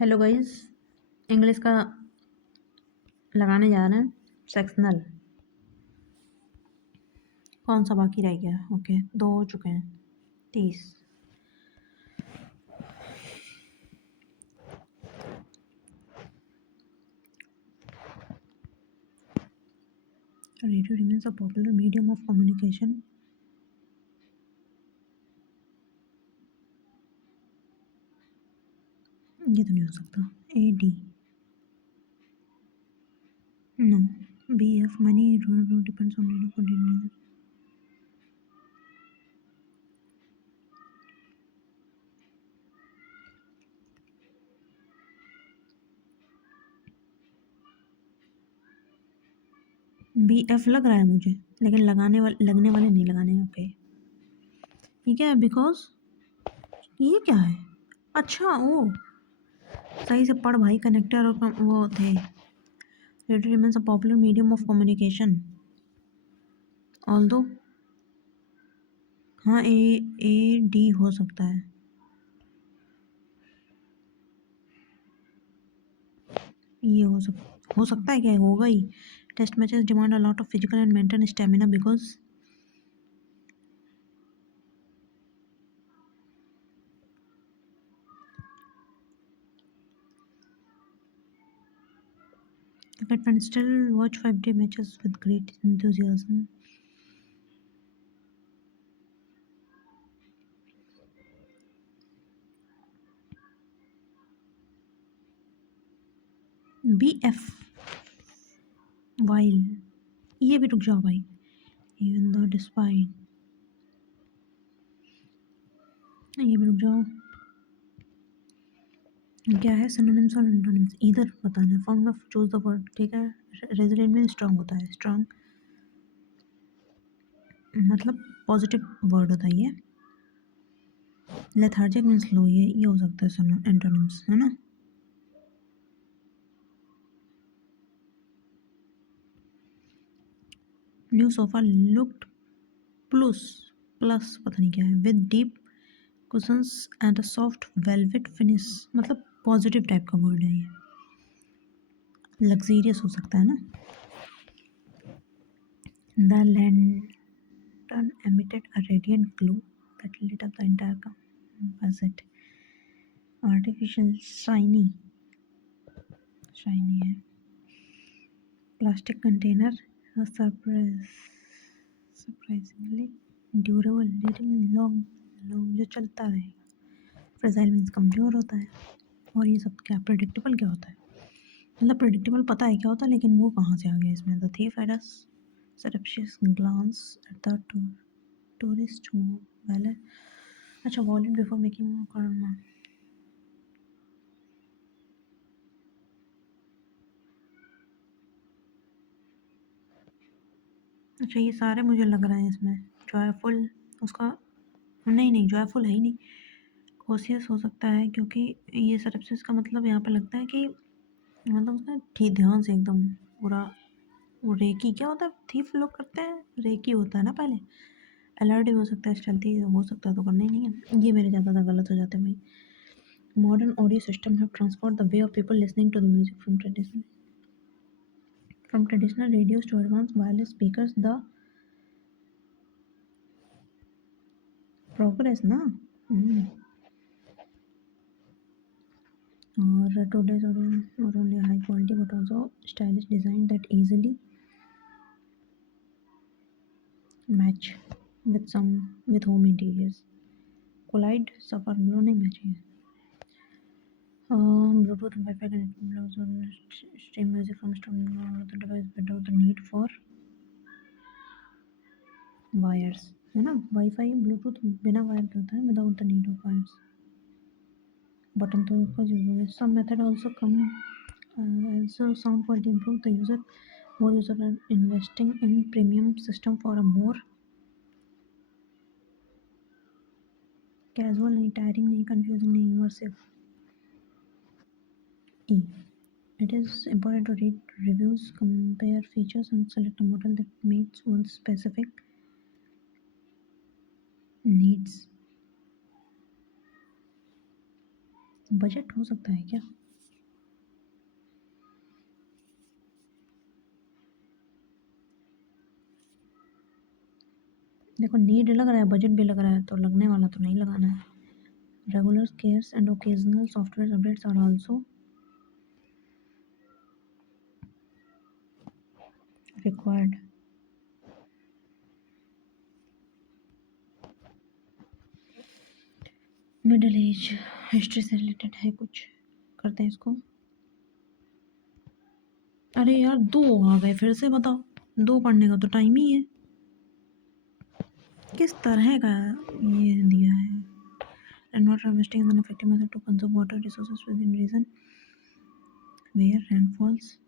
Hello guys, English का लगाने जा रहे हैं सेक्शनल। कौन सा बाकी रह गया? ओके, 2 हो चुके हैं। 30 radio remains a popular medium of communication. ये तो नहीं हो सकता। A D no. B F money depends on radio. B F लग रहा है मुझे, लेकिन लगने वाले नहीं लगाने हैं। ओके, ठीक है। बिकॉज ये क्या है? अच्छा, ओ सही से पढ़ भाई। कनेक्टर और वो थे। Radio remains a popular medium of communication although. हाँ, ए डी हो सकता है। ये हो सकता है। क्या होगा ही? Test matches demand a lot of physical and mental stamina because but can still watch 5-day matches with great enthusiasm. बी एफ वाइल। ये भी रुक जाओ भाई। इवन दो डिस्पाइट, ये भी रुक जाओ। क्या है? सिनोनिम्स और एंटोनिम्स इधर बताना है। Form of choose the word, ठीक है। रेजिलिएंट मीन स्ट्रांग होता है। स्ट्रांग मतलब पॉजिटिव वर्ड होता है ये। Lethargic mean slow. ये हो सकता है एंटोनिम्स, है ना। New sofa looked plus plus पता नहीं क्या है with deep cushions and a soft velvet finish. मतलब पॉजिटिव टाइप का वर्ड है ये। लग्जीरियस हो सकता है ना। The lantern emitted a radiant glow that lit up the entire composite. Artificial shiny है। Plastic container surprisingly durable long जो चलता रहे। फ्रेजाइल मीन्स कमज़ोर होता है। और ये सब क्या? प्रेडिक्टेबल क्या होता है? मतलब प्रेडिक्टेबल पता है क्या होता है, लेकिन वो कहाँ से आ गया इसमें? The thief had a surreptitious glance at the tourist who valet। अच्छा, वॉलेट बिफोर मेकिंग करना। अच्छा, ये सारे मुझे लग रहे हैं इसमें। जॉयफुल उसका नहीं, जॉयफुल है ही नहीं। कोशियस हो सकता है, क्योंकि ये सरप्सिस का मतलब यहाँ पे लगता है कि मतलब उसने ठीक ध्यान से एकदम पूरा। वो रेकी क्या होता है? थीफ लोग करते हैं, रेकी होता है ना पहले। अलर्ट भी हो सकता है, स्टेल्थी हो सकता है, तो करना ही नहीं है। ये मेरे ज़्यादा गलत हो जाते हैं भाई। Modern audio system have transform the way of people listening to the music from traditional radios to advance wireless speakers. The progress ना। और today's audio not only high quality but also stylish design that easily match with home interiors. Collide suffer no नहीं match है। Bluetooth and Wi-Fi connected stream music from the device without the need for wires, है ना। Wi-Fi Bluetooth बिना wire के होता है, without the need of wires। Button तो ऊपर जो है। Some method also come also sound quality improve the user. More users are investing in premium system for a more casual नहीं, tiring नहीं, confusing नहीं, immersive। E. It is important to read reviews, compare features, and select a model that meets one's specific needs। Budget हो सकता है क्या? देखो need लग रहा है, बजट भी लग रहा है, तो लगने वाला तो नहीं लगाना है। Regular cares and occasional software updates are also required. Middle age history से रिलेटेड है कुछ, करते हैं इसको। अरे यार 2 आ गए फिर से, बताओ 2 पढ़ने का तो टाइम ही है, किस तरह का ये दिया है। And water harvesting is an effective method to conserve water resources within region where rainfalls.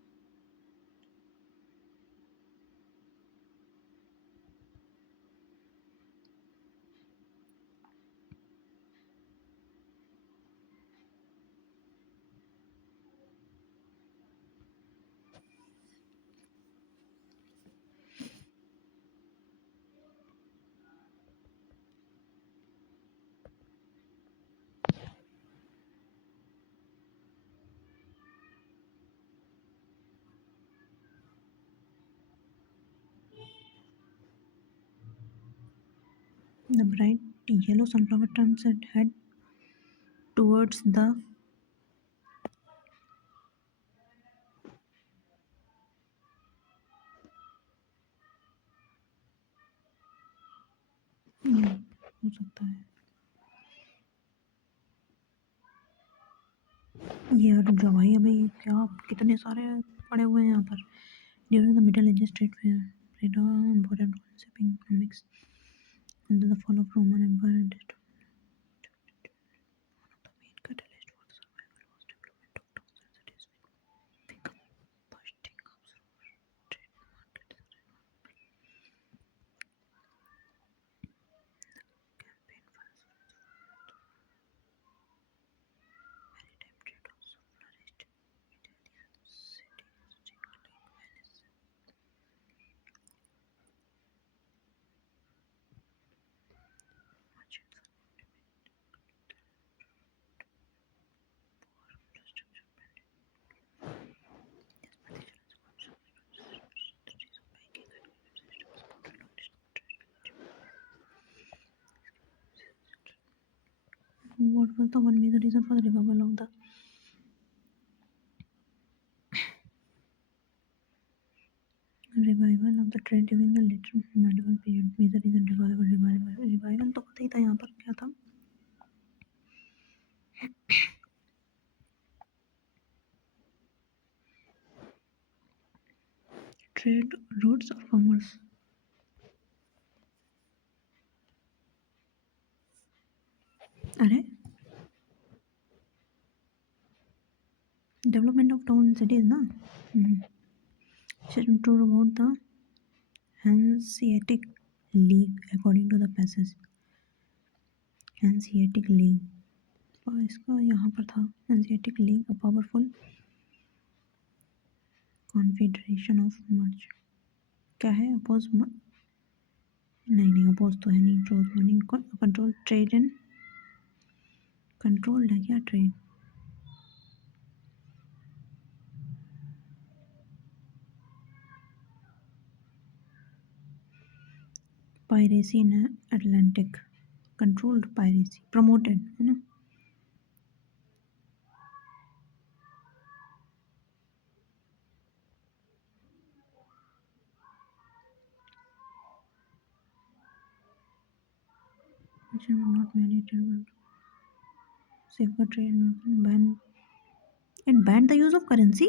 The bright yellow sunflower turns its head towards the हो सकता है ये। रुक जाओ भाई, अभी क्या कितने सारे पड़े हुए हैं यहाँ पर। During the middle edges trade fair played an important role in shaping economics under the fall of Roman Empire and the main catalyst for the survival was development of towns and cities which become bursting hubs for trade markets. Campaign funds maritime trade also flourished. Italian cities like Venice, merchants poor infrastructure banded. Despite the challenges of industries of banking and credit systems supported long-distance trade. What was the one major reason for the revival of the trade during the later medieval period? Major reason revival तो पता ही था यहाँ पर क्या था। Trade routes or commerce. अरे development of town and cities ना। True about the Hanseatic League according to the passage. Hanseatic League और इसका यहाँ पर था Hanseatic League, a powerful confederation of merchants. क्या है अपोज? नहीं अपोज तो है नहीं। ट्रोज money control trade and controlled है क्या trade? Piracy in Atlantic, controlled piracy, promoted है ना। Not many trade safeguard trade ban. It banned the use of currency.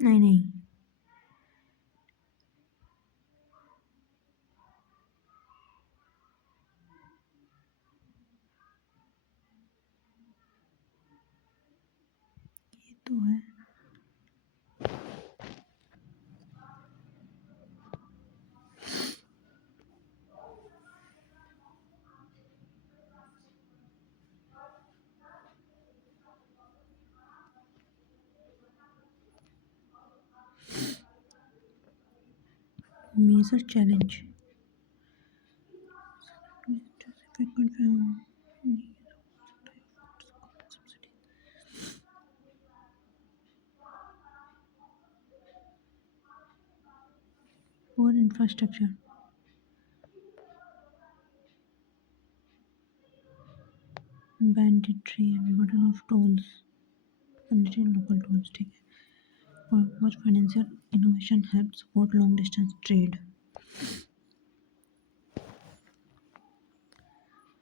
नहीं ये तो है। Major challenge. poor infrastructure, banditry and burden of tolls, banditry and local tolls. ठीक है. Much financial innovation helps support long distance trade.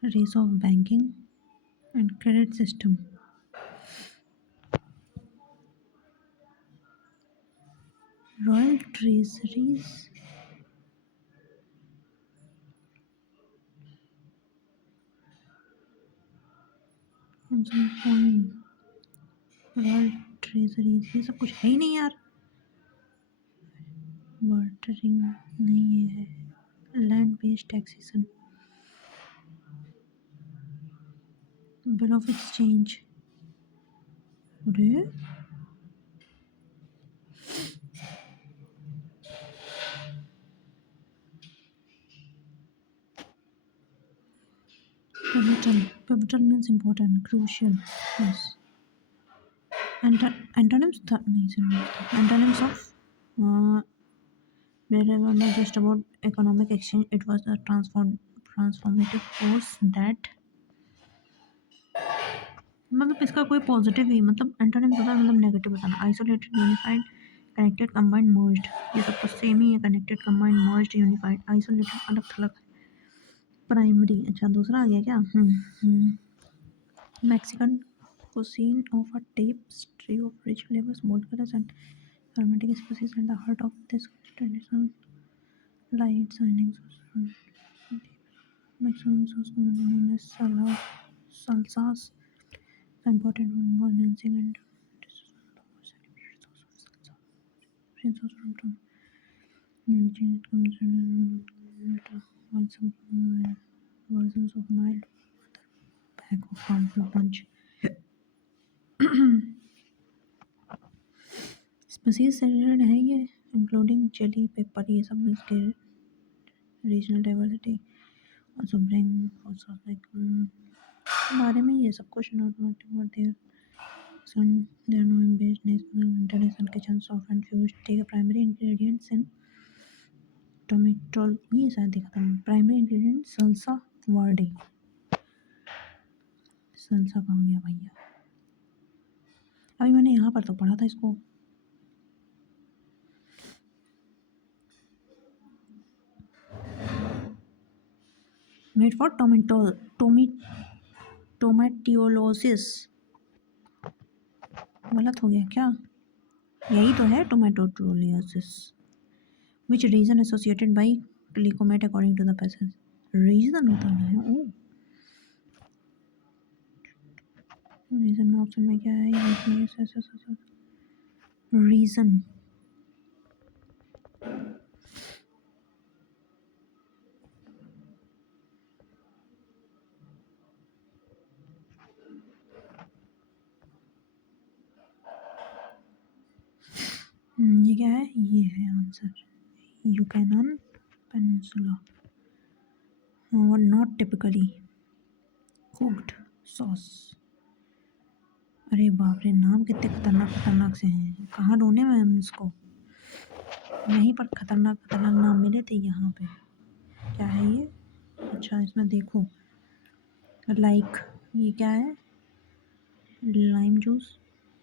Raise of banking and credit system. Royal treasuries and some coin. Royal treasuries ये सब कुछ है ही नहीं यार. Bartering नहीं है. Land based taxation. Bill of exchange. अरे pivotal means important, crucial. Yes. Antonyms नहीं सुना. Antonyms of they were not just about economic exchange, it was a transformative force that मतलब इसका कोई पॉजिटिव ही मतलब एंटोनिम्स होता है मतलब नेगेटिव बताना. Isolated, unified, connected, combined, merged. ये सब कुछ सेम ही है. Connected, combined, merged, unified. Isolated अलग थलग. प्राइमरी. अच्छा दूसरा आ गया क्या. Mexican cuisine of a tapestry of rich flavors, bold colors, and aromatic spices. And the heart of this tradition light shining sauce from Mexican sauce commonly known as salsas. The important one was dancing, and this is one of the most celebrated sauce of salsa. Green sauce from Tom. And change comes in later, while some versions of mild pack of harmful punch. Species से related है ये, including chili, pepper, ये सब इसके regional diversity also bring also like बारे में ये सब कुछ not there sun there no based national international kitchen soft and fuse. ठीक है. Primary ingredients in tomato. ये शायद देखा था. Primary ingredient salsa verde. Salsa कहाँ गया भैया. अभी मैंने यहाँ पर तो पढ़ा था इसको. मेड फॉर टोमेटियोलोसिस. गलत हो गया क्या. यही तो है टोमेटोलियोसिस. विच रीजन एसोसिएटेड बाई ग्लिकोमेट according to the passage. Region बताना है. ओ रीजन में ऑप्शन में क्या है. रीजन ये क्या है. ये है आंसर. यूकैनन पेनिनसुला और नॉट टिपिकली कुक्ड सॉस. अरे बाप रे. नाम कितने खतरनाक खतरनाक से हैं. कहाँ ढूंढे मैं इसको. यहीं पर खतरनाक खतरनाक नाम मिले थे. यहाँ पे क्या है ये. अच्छा इसमें देखो लाइक ये क्या है. Lime juice.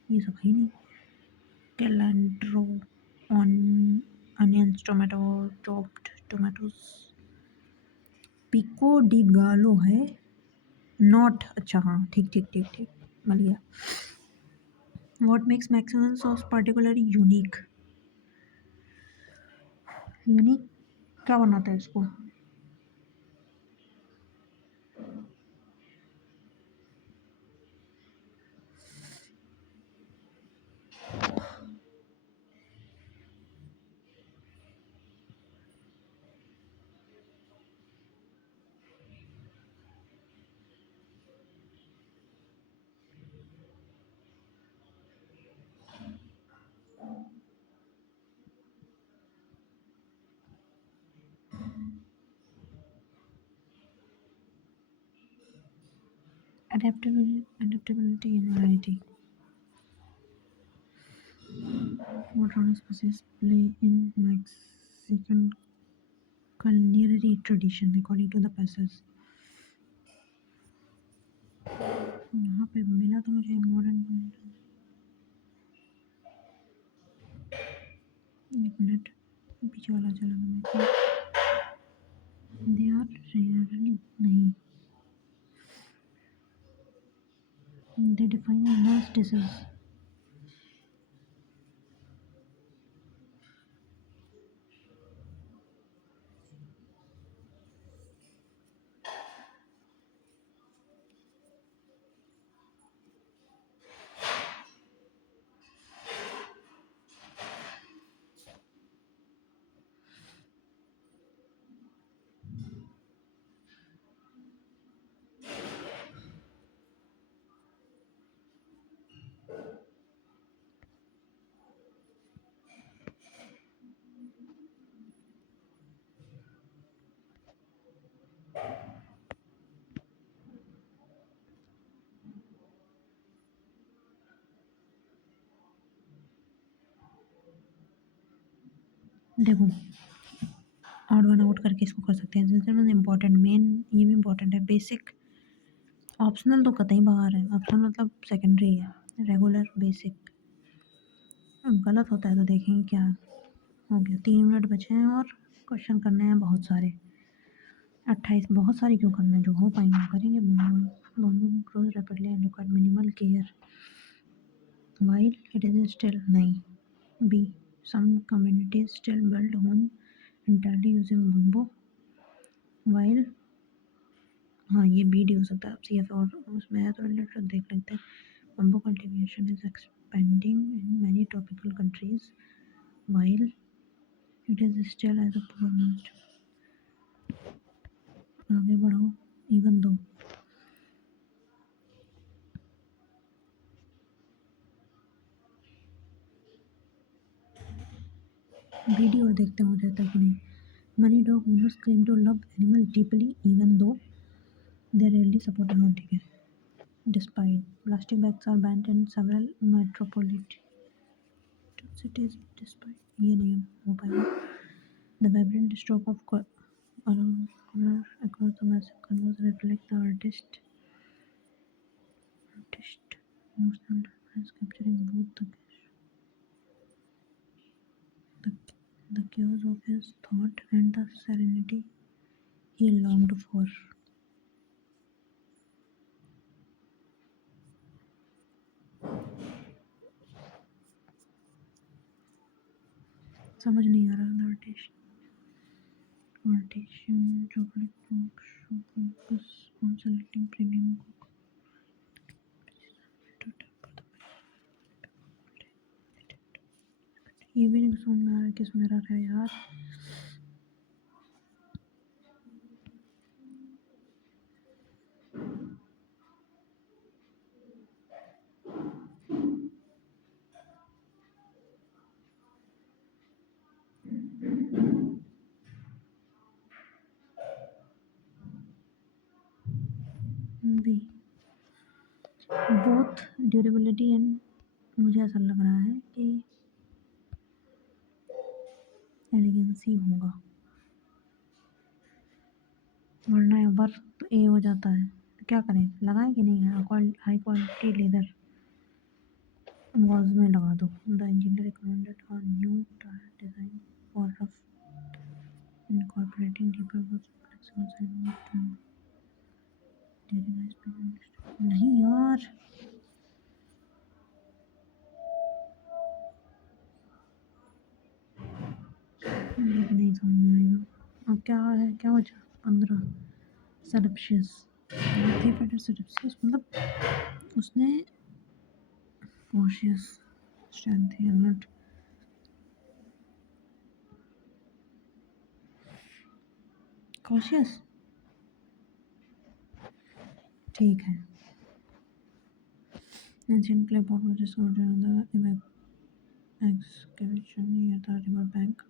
ये सब है नहीं. Cilantro on onions tomato chopped tomatoes. Pico de gallo है. नॉट. अच्छा हाँ ठीक ठीक ठीक ठीक मिल गया. What makes maximum sauce particularly unique. Unique क्या बनाता है इसको. Adaptability and variety. What role species play in Mexican culinary tradition according to the passes. यहाँ पे मिला तो मुझे मॉडर्न, एक मिनट पीछे वाला चला गया मेरे को। दे आर रेयरली नहीं, दे डिफाइन लास्ट डिशेस। देखो ऑड वन आउट करके इसको कर सकते हैं। इम्पोर्टेंट, मेन ये भी इम्पोर्टेंट है। बेसिक, ऑप्शनल तो कतई बाहर है। ऑप्शनल मतलब सेकेंडरी है। Regular, basic. गलत होता है तो देखेंगे क्या हो गया। 3 मिनट बचे हैं और क्वेश्चन करने हैं बहुत सारे। 28 बहुत सारे क्यों करने हैं, जो हो पाएंगे करेंगे। बम grows rapidly and require minimal care while it is still नहीं। B, some communities still build home entirely using bamboo while, हाँ ये बी डी हो सकता है। सी एफ और उसमें है तो लेटर देख लेते हैं। bamboo cultivation is expanding in many tropical countries while it is still as a poor must। आगे बढ़ो, even though। वीडियो देखते हो जाता कि नहीं। Many dog owners claim to love animal deeply even though they rarely support. हाँ ठीक है। Despite plastic bags are banned in several metropolitan cities despite ये नहीं हो पाएगा। The vibrant stroke of color across the massive canvas reflect the artist emotional difference, capturing both the, the chaos of his thought and the serenity he longed for। समझ नहीं आ रहा। Artisan chocolate milk show focus on selecting premium ये भी नहीं समझ में आ रहा किस में रहा है यार। भी बोथ ड्यूरेबिलिटी एंड, मुझे ऐसा लग रहा है कि एलिगेंसी होगा, वरना एक बार तो ए हो जाता है तो क्या करें। लगाएं कि नहीं है। हाई क्वालिटी लेदर वॉल्स में लगा दो। The engineer recommended a new tyre design for rough incorporating deeper flexible side नहीं यार, नहीं समझ में आएगा। अब क्या है, क्या बचा 15। सेलेप्शियस मतलब उसने कॉशियस स्ट्रेंथ हेलमेट कॉशियस ठीक है। Ancient clay pot was discovered on the excavation near the river bank।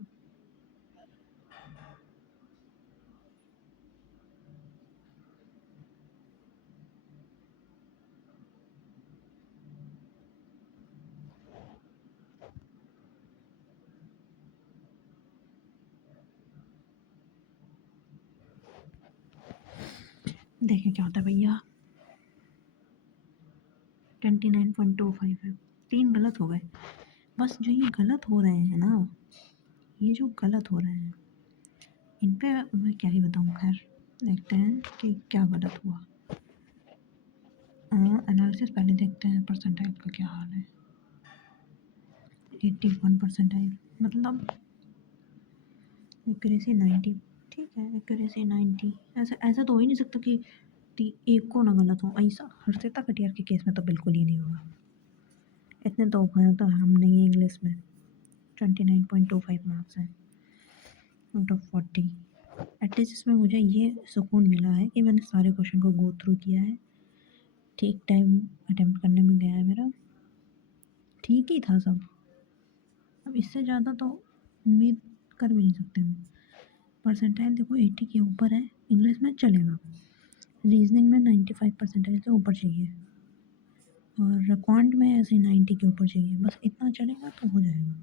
देखें क्या होता है भैया। 29.25 है। 3 गलत हो गए। बस जो ये गलत हो रहे हैं ना, ये जो गलत हो रहे हैं इन पे मैं क्या ही बताऊँ। खैर देखते हैं कि क्या गलत हुआ। एनालिसिस पहले देखते हैं परसेंटाइल का क्या हाल है। 81 परसेंटाइल मतलब एक्यूरेसी 90। ठीक है, एक्यूरेसी 90। ऐसा ऐसा तो हो ही नहीं सकता कि एक को ना गलत हो। ऐसा हर्षिता कटियार के केस में तो बिल्कुल ही नहीं होगा। इतने तो उपाय तो हम नहीं है इंग्लिश में। 29.25 मार्क्स हैं आउट ऑफ 40। एटलीस्ट इसमें मुझे ये सुकून मिला है कि मैंने सारे क्वेश्चन को गो थ्रू किया है। ठीक टाइम अटेम्प्ट करने में गया है मेरा। ठीक ही था सब। अब इससे ज़्यादा तो उम्मीद कर भी नहीं सकते हम। परसेंटाइल देखो 80 के ऊपर है। इंग्लिश में चलेगा। रीजनिंग में 95 परसेंटाइल से ऊपर चाहिए और क्वांट में ऐसे 90 के ऊपर चाहिए। बस इतना चलेगा तो हो जाएगा।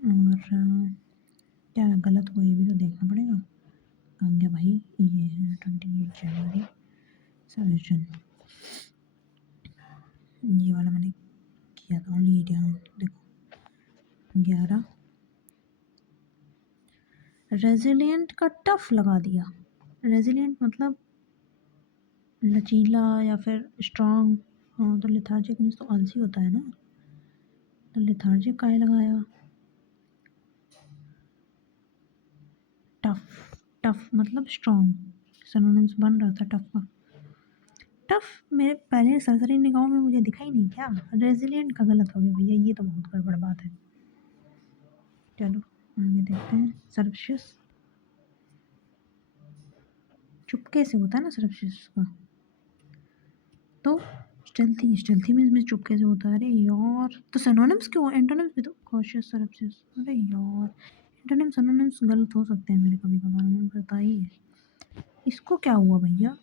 और क्या गलत हुआ ये भी तो देखना पड़ेगा। कहाँ गया भाई? ये है 28 जनवरी सॉल्यूशन। ये वाला मैंने किया था ओनली 8। यहाँ देखो 11। रेजिलिएंट का टफ लगा दिया। रेजिलिएंट मतलब लचीला या फिर स्ट्रांग। हाँ तो लेथार्जिक मीन्स तो आलसी होता है ना, तो लेथार्जिक का लगाया। टफ, टफ मतलब स्ट्रांग। सिनोनिम्स बन रहा था टफ का। टफ मेरे पहले सरसरी निगाहों में मुझे दिखा ही नहीं। क्या रेजिलिएंट का गलत हो गया भैया, ये तो बहुत गड़बड़ बात है। चलो आगे देखते हैं। सर्विशियस चुपके से होता है ना सर्विशियस का। तो स्टेल्थी, स्टेल्थी मीन्स में चुपके से होता है। अरे यार तो सिनोनिम्स क्यों? एंटोनिम्स भी तो। कॉशियस, सर्विशियस। अरे यार एंटोनिम्स सिनोनिम्स गलत हो सकते हैं मेरे कभी कभार, मुझे पता ही है। इसको क्या हुआ भैया?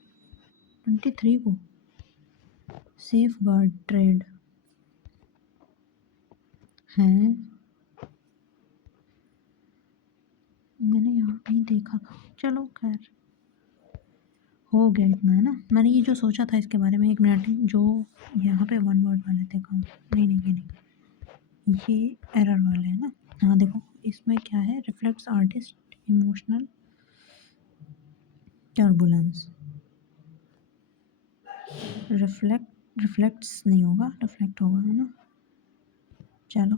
23 को सेफ गार्ड ट्रेड है। मैंने यहाँ कहीं देखा था। चलो खैर हो गया इतना है ना। मैंने ये जो सोचा था इसके बारे में 1 मिनट, जो यहाँ पे 1 वर्ड वाले थे काम, नहीं नहीं ये नहीं, ये एरर वाले हैं ना। हाँ देखो इसमें क्या है, reflects artist emotional turbulence. Reflects नहीं होगा, रिफ्लेक्ट होगा है ना। चलो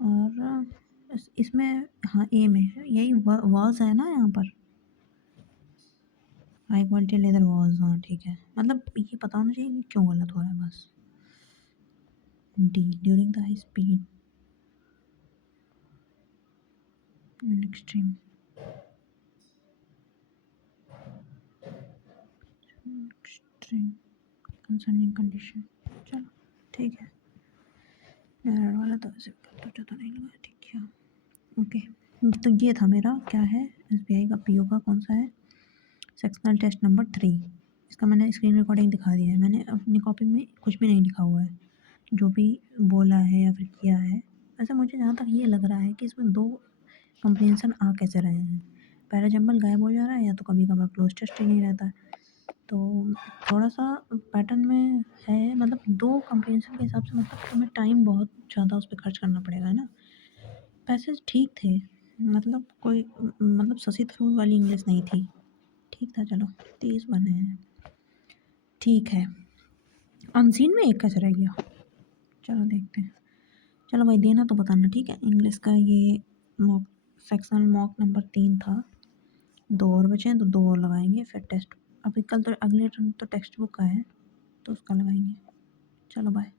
और इसमें हाँ ए में यही वाज है ना यहाँ पर। हाई क्वालिटी लेदर वाज, हाँ ठीक है। मतलब ये पता होना चाहिए कि क्यों गलत हो रहा है बस। D during the high speed and extreme extreme concerning condition. चलो ठीक है। एरर वाला तो वैसे तो नहीं लगा, ठीक है ओके। तो ये था मेरा क्या है, एसबीआई का पीओ का कौन सा है, सेक्शनल टेस्ट नंबर 3। इसका मैंने स्क्रीन रिकॉर्डिंग दिखा दी है। मैंने अपनी कॉपी में कुछ भी नहीं लिखा हुआ है, जो भी बोला है या फिर किया है। वैसे मुझे जहाँ तक ये लग रहा है कि इसमें 2 कॉम्प्रिहेंशन आ कैसे रहे हैं। पहला जंबल गायब हो जा रहा है या तो कभी कभार क्लोज टेस्ट ही नहीं रहता है। तो थोड़ा सा पैटर्न में है, मतलब 2 कॉम्प्रिहेंशन के हिसाब से मतलब हमें टाइम बहुत ज़्यादा उस पे खर्च करना पड़ेगा है ना। पैसेज ठीक थे, मतलब कोई मतलब शशि थरूर वाली इंग्लिश नहीं थी, ठीक था। चलो 30 बने हैं, ठीक है। अनसीन में 1 कैसे रह गया? चलो देखते हैं। चलो भाई देना तो बताना, ठीक है। इंग्लिश का ये मॉक सेक्शन मॉक नंबर 3 था। 2 और बचे हैं तो 2 और लगाएंगे फिर टेस्ट। अभी कल तो अगले टर्म तो टेक्स्ट बुक का है तो उसका लगाएंगे। चलो बाय।